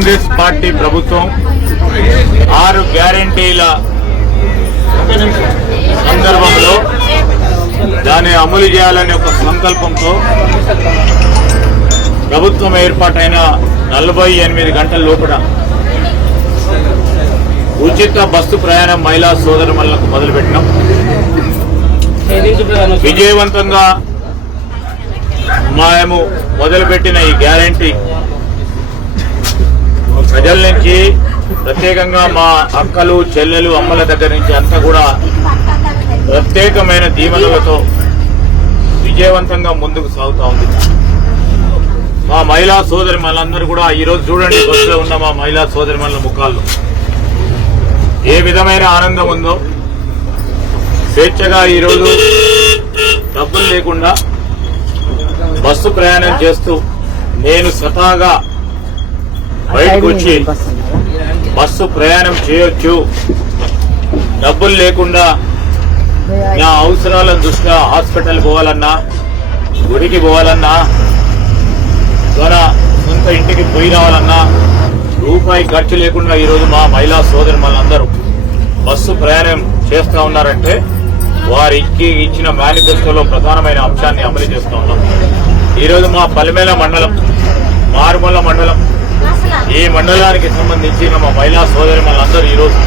Congress party ప్రభుత్వం 6 గ్యారెంటీల సందర్భంలో దాన్ని అమలు చేయాలనే ఒక సంకల్పంతో ప్రభుత్వం ఏర్పాటైన 48 గంటల లోపల ఉచిత బస్సు ప్రయాణం మహిళా సోదరులకు మొదలుపెట్టినాం. విజయవంతంగా మేము మొదలుపెట్టిన ఈ గ్యారెంటీ ప్రజల నుంచి, ప్రత్యేకంగా మా అక్కలు చెల్లెలు అమ్మల దగ్గర నుంచి అంతా కూడా ప్రత్యేకమైన దీవెనలతో విజయవంతంగా ముందుకు సాగుతా ఉంది. మా మహిళా సోదరిమణులందరూ కూడా ఈరోజు చూడండి, బస్సులో ఉన్న మా మహిళా సోదరిమణుల ముఖాల్లో ఏ విధమైన ఆనందం ఉందో. స్వేచ్ఛగా ఈరోజు డబ్బులు లేకుండా బస్సు ప్రయాణం చేస్తూ నేను స్వతహాగా బయటకు వచ్చి బస్సు ప్రయాణం చేయొచ్చు, డబ్బులు లేకుండా నా అవసరాల దృష్ట్యా హాస్పిటల్ పోవాలన్నా, గుడికి పోవాలన్నా, ద్వారా సొంత ఇంటికి పోయి రావాలన్నా రూపాయి ఖర్చు లేకుండా ఈరోజు మా మహిళా సోదరులందరూ బస్సు ప్రయాణం చేస్తూ ఉన్నారంటే వారికి ఇచ్చిన మేనిఫెస్టోలో ప్రధానమైన అంశాన్ని అమలు చేస్తూ ఉన్నాం. ఈరోజు మా పలిమేల మండలం, మారుమూల మండలం, ఈ మండలానికి సంబంధించిన మా మహిళా సోదరిమణులందరూ ఈరోజు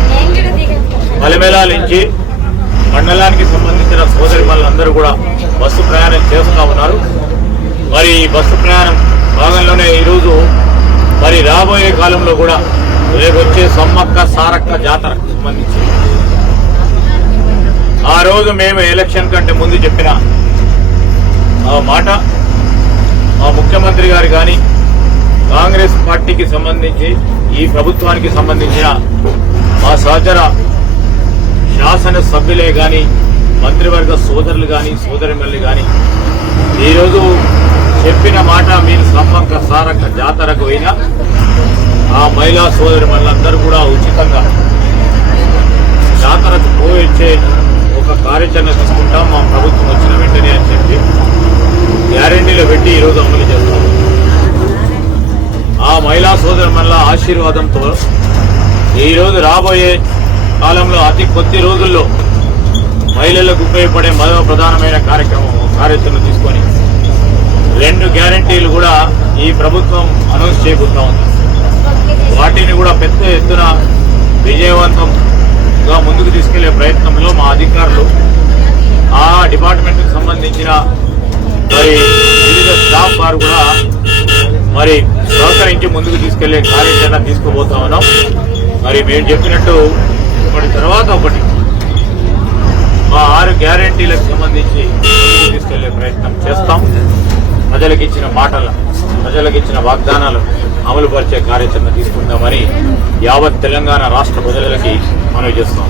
పలిమేల నుంచి మండలానికి సంబంధించిన సోదరిమణులందరూ కూడా బస్సు ప్రయాణం చేస్తూ ఉన్నారు. మరి ఈ బస్సు ప్రయాణం భాగంలోనే ఈరోజు మరి రాబోయే కాలంలో కూడా రేపు వచ్చే సమ్మక్క సారక్క జాతరకు సంబంధించి ఆ రోజు మేము ఎలక్షన్ కంటే ముందు చెప్పిన ఆ మాట మా ముఖ్యమంత్రి గారు కానీ, కాంగ్రెస్ పార్టీకి సంబంధించి ఈ ప్రభుత్వానికి సంబంధించిన మా సహచర శాసనసభ్యులే కానీ, మంత్రివర్గ సోదరులు కానీ, సోదరిమణులు కానీ ఈరోజు చెప్పిన మాట, మీరు సమ్మక్క సారక్క జాతరకు అయినా ఆ మహిళా సోదరిమణులందరూ కూడా ఉచితంగా జాతరకు పోయొచ్చే ఒక కార్యాచరణ తీసుకుంటాం మా ప్రభుత్వం వచ్చిన వెంటనే అని చెప్పి గ్యారెంటీలో పెట్టి ఈరోజు అమలు చేస్తాం. ఆ మహిళా సోదరుల ఆశీర్వాదంతో ఈరోజు రాబోయే కాలంలో అతి కొద్ది రోజుల్లో మహిళలకు ఉపయోగపడే మరో ప్రధానమైన కార్యాచరణ తీసుకొని 2 గ్యారెంటీలు కూడా ఈ ప్రభుత్వం అనౌన్స్ చేయబోతా ఉంది. వాటిని కూడా పెద్ద ఎత్తున విజయవంతంగా ముందుకు తీసుకెళ్లే ప్రయత్నంలో మా అధికారులు, ఆ డిపార్ట్మెంట్కి సంబంధించిన మరి వివిధ స్టాఫ్ వారు కూడా మరి సహకరించి ముందుకు తీసుకెళ్లే కార్యాచరణ తీసుకోబోతా ఉన్నాం. మరి మేము చెప్పినట్టు ఒకటి తర్వాత ఒకటి మా 6 గ్యారెంటీలకు సంబంధించి ముందుకు తీసుకెళ్లే ప్రయత్నం చేస్తాం. ప్రజలకు ఇచ్చిన మాటలు, ప్రజలకు ఇచ్చిన వాగ్దానాలు అమలుపరిచే కార్యాచరణ తీసుకుంటామని యావత్ తెలంగాణ రాష్ట్ర ప్రజలకి మనవి చేస్తాం.